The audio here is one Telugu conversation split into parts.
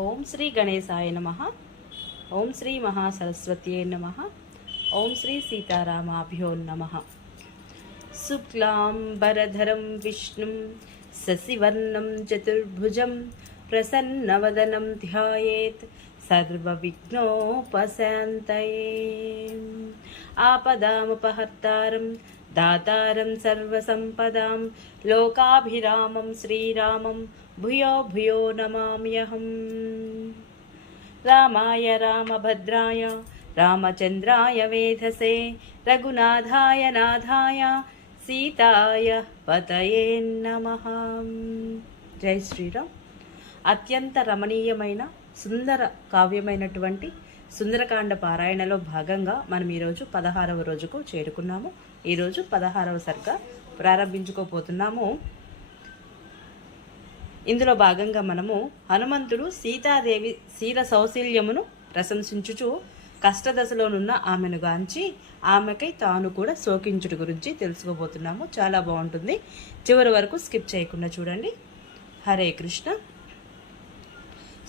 ఓం శ్రీ గణేశాయ నమ. ఓం శ్రీ మహాసరస్వత్యే నమ. ఓం శ్రీ సీతారామాభ్యో నమ. శుక్లాంబరధరం విష్ణుం శశివర్ణం చతుర్భుజం ప్రసన్నవదనం ధ్యాయేత్ సర్వవిఘ్నోపశాంతయే. ఆపదాముపహర్తారం దాతారం సర్వసంపదాం లోకాభిరామం శ్రీరామం భూయో భూయో నమామ్యహం. రామాయ రామభద్రాయ రామచంద్రాయ వేధసే రఘునాథాయ నాథాయ సీతాయ పతయే నమ. జై శ్రీరామ్. అత్యంత రమణీయమైన సుందర కావ్యమైనటువంటి సుందరకాండ పారాయణలో భాగంగా మనం ఈరోజు పదహారవ రోజుకు చేరుకున్నాము. ఈరోజు పదహారవ సరిగ్గా ప్రారంభించుకోపోతున్నాము ఇందులో భాగంగా మనము హనుమంతుడు సీతాదేవి శీల సౌశీల్యమును ప్రశంసించుచు కష్టదశలోనున్న ఆమెను గాంచి ఆమెకై తాను కూడా శోకించుట గురించి తెలుసుకోబోతున్నాము. చాలా బాగుంటుంది. చివరి వరకు స్కిప్ చేయకుండా చూడండి. హరే కృష్ణ.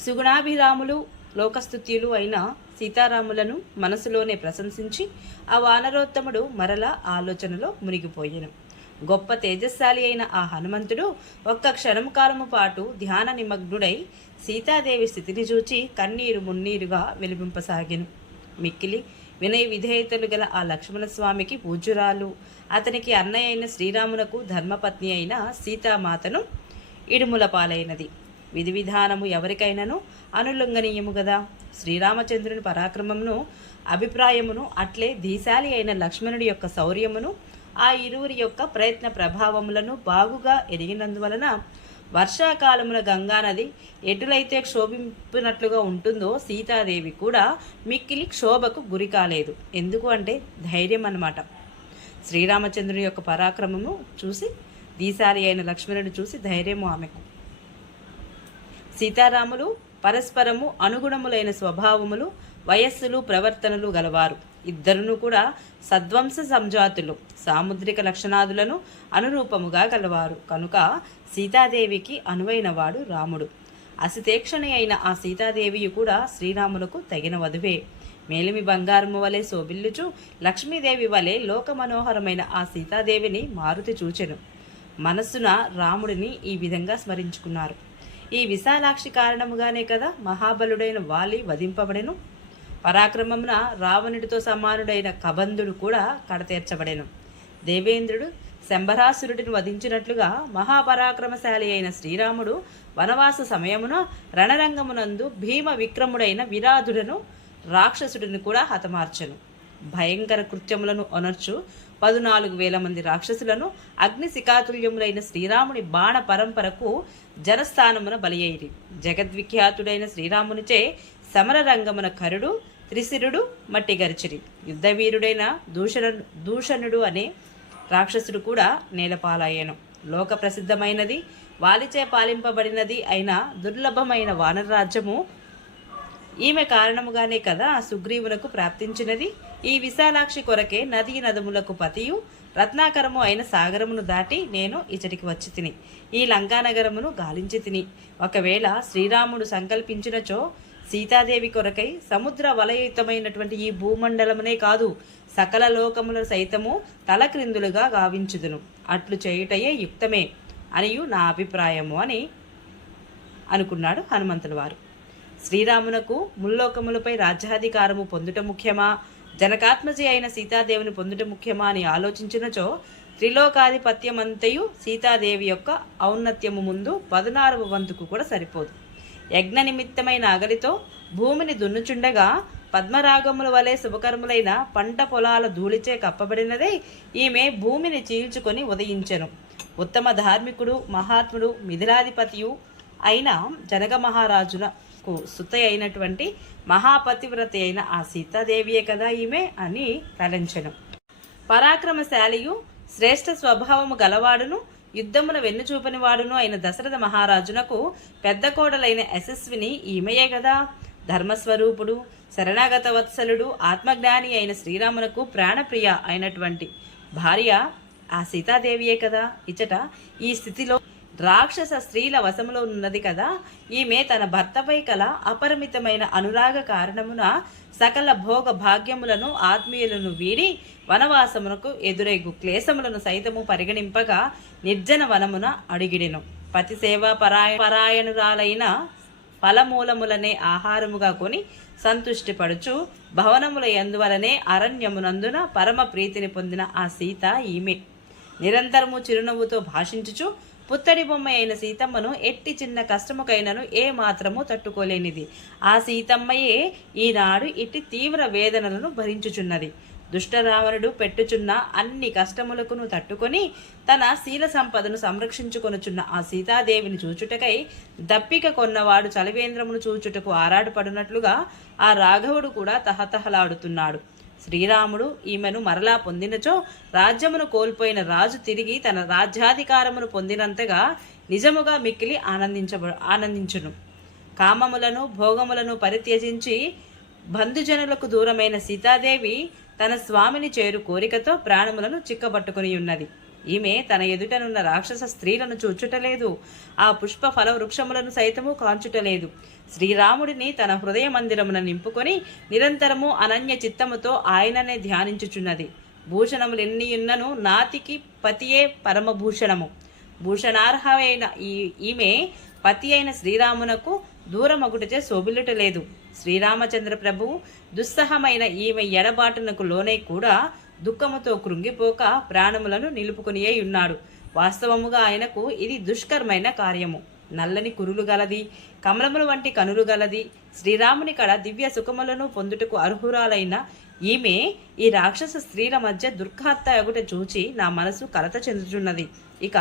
సుగుణాభిరాములు లోకస్తుత్యులు అయిన సీతారాములను మనసులోనే ప్రశంసించి ఆ వానరోత్తముడు మరల ఆలోచనలో మునిగిపోయాను. గొప్ప తేజస్శాలి అయిన ఆ హనుమంతుడు ఒక్క క్షణం కాలము పాటు ధ్యాన నిమగ్నుడై సీతాదేవి స్థితిని చూచి కన్నీరు మున్నీరుగా వెలిపింపసాగిను. మిక్కిలి వినయ విధేయతలు గల ఆ లక్ష్మణస్వామికి పూజ్యురాలు. అతనికి అన్నయ్య అయిన శ్రీరామునకు ధర్మపత్ని అయిన సీతామాతను ఇడుముల పాలైనది. విధి విధానము ఎవరికైనాను అనులంఘనీయము గదా. శ్రీరామచంద్రుని పరాక్రమమును అభిప్రాయమును అట్లే ధీశాలి అయిన లక్ష్మణుడి యొక్క శౌర్యమును ఆ ఇరువురి యొక్క ప్రయత్న ప్రభావములను బాగుగా ఎరిగినందువలన వర్షాకాలమున గంగానది ఎటులైతే క్షోభింపినట్లుగా ఉంటుందో సీతాదేవి కూడా మిక్కిలి క్షోభకు గురి కాలేదు. ఎందుకు అంటే ధైర్యం అన్నమాట. శ్రీరామచంద్రుని యొక్క పరాక్రమము చూసి దీసారి అయిన లక్ష్మణుడు చూసి ధైర్యము ఆమెకు. సీతారాములు పరస్పరము అనుగుణములైన స్వభావములు వయస్సులు ప్రవర్తనలు గలవారు. ఇద్దరును కూడా సద్వంశ సంజాతులు సాముద్రిక లక్షణాదులను అనురూపముగా గలవారు. కనుక సీతాదేవికి అనువైనవాడు రాముడు. అసితేక్షణి అయిన ఆ సీతాదేవియు కూడా శ్రీరాములకు తగిన వధువే. మేలిమి బంగారము వలె శోభిల్లుచు లక్ష్మీదేవి వలె లోకమనోహరమైన ఆ సీతాదేవిని మారుతి చూచెను. మనస్సున రాముడిని ఈ విధంగా స్మరించుకున్నారు. ఈ విశాలాక్షి కారణముగానే కదా మహాబలుడైన వాలి వధింపబడెను. పరాక్రమమున రావణుడితో సమానుడైన కబంధుడు కూడా కడతీర్చబడెను. దేవేంద్రుడు శంబరాసురుడిని వధించినట్లుగా మహాపరాక్రమశాలి అయిన శ్రీరాముడు వనవాస సమయమున రణరంగమునందు భీమ విక్రముడైన విరాధుడను రాక్షసుడిని కూడా హతమార్చెను. భయంకర కృత్యములను అనర్చు పదునాలుగు వేల మంది రాక్షసులను అగ్ని శిఖాతుల్యములైన శ్రీరాముని బాణ పరంపరకు జనస్థానమున బలియైరి. జగద్విఖ్యాతుడైన శ్రీరామునిచే సమర రంగమున కరుడు త్రిశిరుడు మట్టి గరిచిరి. యుద్ధవీరుడైన దూషణ దూషణుడు అనే రాక్షసుడు కూడా నేలపాలయ్యను. లోక ప్రసిద్ధమైనది వాలిచే పాలింపబడినది అయిన దుర్లభమైన వానరరాజ్యము ఈమె కారణముగానే కదా సుగ్రీవునకు ప్రాప్తించినది. ఈ విశాలాక్షి కొరకే నదీ నదములకు పతియు రత్నాకరము అయిన సాగరమును దాటి నేను ఇచటికి వచ్చి తిని ఈ లంకానగరమును గాలించి తిని ఒకవేళ శ్రీరాముడు సంకల్పించినచో సీతాదేవి కొరకై సముద్ర వలయుతమైనటువంటి ఈ భూమండలమునే కాదు సకల లోకముల సైతము తలక్రిందులుగా గావించుదును. అట్లు చేయుటయే యుక్తమే అనియు నా అభిప్రాయము అని అనుకున్నాడు హనుమంతుల వారు. శ్రీరామునకు ముల్లోకములపై రాజ్యాధికారము పొందుట ముఖ్యమా? జనకాత్మజి అయిన సీతాదేవిని పొందుట ముఖ్యమా అని ఆలోచించినచో త్రిలోకాధిపత్యమంతయు సీతాదేవి యొక్క ఔన్నత్యము ముందు పదునారవ వంతుకు కూడా సరిపోదు. యజ్ఞ నిమిత్తమైన అగలితో భూమిని దున్నుచుండగా పద్మరాగముల వలె శుభకర్ములైన పంట పొలాల ధూళిచే కప్పబడినదే ఈమె భూమిని చీల్చుకొని ఉదయించెను. ఉత్తమ ధార్మికుడు మహాత్ముడు మిథిలాధిపతియు అయిన జనక మహారాజులకు సుత అయినటువంటి మహాపతివ్రత అయిన ఆ సీతాదేవియే కదా ఈమె అని తలంచెను. పరాక్రమశాలియు శ్రేష్ఠ స్వభావము గలవాడును యుద్ధమున వెన్ను చూపని వాడును అయిన దశరథ మహారాజునకు పెద్ద కోడలైన యశస్విని ఈమెయే కదా ధర్మస్వరూపుడు శరణాగత వత్సలుడు ఆత్మజ్ఞాని అయిన శ్రీరామునకు ప్రాణప్రియ అయినటువంటి భార్య ఆ సీతాదేవియే కదా. ఇచట ఈ స్థితిలో రాక్షస స్త్రీల వశములో ఉన్నది కదా ఈమె తన భర్తపై కల అపరిమితమైన అనురాగ కారణమున సకల భోగ భాగ్యములను ఆత్మీయులను వీడి వనవాసమునకు ఎదురైగు క్లేశములను సైతము పరిగణింపగా నిర్జన వనమున అడిగిడెను. పతిసేవా పరాయ పరాయణురాలైన ఫలమూలములనే ఆహారముగా కొని సంతుష్టిపడుచు భవనముల ఎందువలనే అరణ్యమునందున పరమ ప్రీతిని పొందిన ఆ సీత ఈమె. నిరంతరము చిరునవ్వుతో భాషించుచు పుత్తడి బొమ్మ అయిన సీతమ్మను ఎట్టి చిన్న కష్టముకైనను ఏ మాత్రము తట్టుకోలేనిది. ఆ సీతమ్మయే ఈనాడు ఇట్టి తీవ్ర వేదనలను భరించుచున్నది. దుష్టరావణుడు పెట్టుచున్న అన్ని కష్టములకును తట్టుకొని తన శీల సంపదను సంరక్షించుకొనుచున్న ఆ సీతాదేవిని చూచుటకై దప్పిక కొన్నవాడు చలివేంద్రమును చూచుటకు ఆరాటపడినట్లుగా ఆ రాఘవుడు కూడా తహతహలాడుతున్నాడు. శ్రీరాముడు ఈమెను మరలా పొందినచో రాజ్యమును కోల్పోయిన రాజు తిరిగి తన రాజ్యాధికారమును పొందినంతగా నిజముగా మిక్కిలి ఆనందించబ ఆనందించును. కామములను భోగములను పరిత్యజించి బంధుజనులకు దూరమైన సీతాదేవి తన స్వామిని చేరు కోరికతో ప్రాణములను చిక్కబట్టుకుని ఉన్నది ఈమె తన ఎదుటనున్న రాక్షస స్త్రీలను చూచుటలేదు. ఆ పుష్ప ఫల వృక్షములను సైతము కాంచుటలేదు. శ్రీరాముడిని తన హృదయ మందిరమున నింపుకొని నిరంతరము అనన్య చిత్తముతో ఆయననే ధ్యానించుచున్నది. భూషణములు ఎన్నియున్నను నాతికి పతియే పరమభూషణము. భూషణార్హమైన ఈ ఈమె పతి అయిన శ్రీరామునకు దూరమగుటచే శోభిల్లుటలేదు. శ్రీరామచంద్ర ప్రభువు దుస్సహమైన ఈమె ఎడబాటునకు లోనే కూడా దుఃఖముతో కృంగిపోక ప్రాణములను నిలుపుకునియే ఉన్నాడు. వాస్తవముగా ఆయనకు ఇది దుష్కరమైన కార్యము. నల్లని కురులు గలది కమలముల వంటి కనులు గలది శ్రీరాముని కడ దివ్య సుఖములను పొందుటకు అర్హురాలైన ఈమె ఈ రాక్షస స్త్రీల మధ్య దుర్ఘాత్త ఒకట చూచి నా మనసు కలత చెందుతున్నది ఇక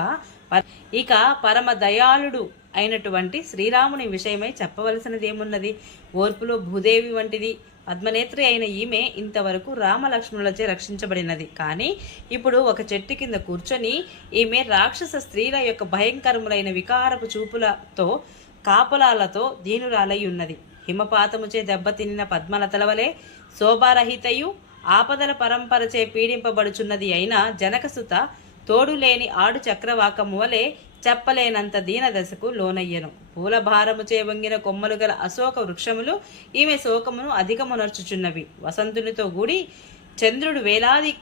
ప- ఇక పరమ దయాళుడు అయినటువంటి శ్రీరాముని విషయమై చెప్పవలసినదేమున్నది? ఓర్పులో భూదేవి వంటిది పద్మనేత్రి అయిన ఈమె ఇంతవరకు రామలక్ష్మణులచే రక్షించబడినది. కానీ ఇప్పుడు ఒక చెట్టు కింద కూర్చొని ఈమె రాక్షస స్త్రీల యొక్క భయంకరములైన వికారపు చూపులతో కాపలాలతో దీనురాలై ఉన్నది. హిమపాతముచే దెబ్బతినిన పద్మలతల వలె శోభారహితయు ఆపదల పరంపరచే పీడింపబడుచున్నది అయిన జనకసుత తోడులేని ఆడు చక్రవాకము వలె చెప్పలేనంత దీనదశకు లోనయ్యను. పూల భారము వంగిన కొమ్మలు గల అశోక వృక్షములు ఈమె శోకమును అధికమునర్చుచున్నవి. వసంతునితో కూడి చంద్రుడు వేలాది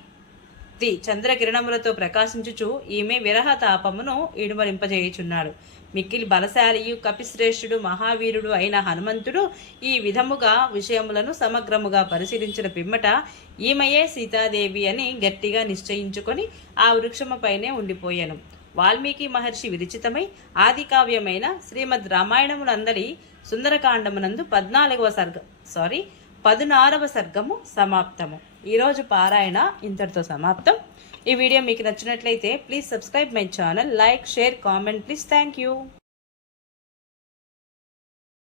చంద్రకిరణములతో ప్రకాశించుచు ఈమె విరహ తాపమును ఇడుమలింపజేయుచున్నాడు మిక్కిలి బలశాలియు కపిశ్రేష్ఠుడు మహావీరుడు అయిన హనుమంతుడు ఈ విధముగా విషయములను సమగ్రముగా పరిశీలించిన పిమ్మట ఈమెయే సీతాదేవి అని గట్టిగా నిశ్చయించుకొని ఆ వృక్షముపైనే ఉండిపోయాను. వాల్మీకి మహర్షి విరచితమై ఆది కావ్యమైన శ్రీమద్ రామాయణమునందలి సుందరకాండమునందు పద్నాలుగవ సర్గం సారీ పదునారవ సర్గము సమాప్తము. ఈరోజు పారాయణ ఇంతటితో సమాప్తం. ఈ వీడియో మీకు నచ్చినట్లయితే please subscribe my channel like share comment please thank you.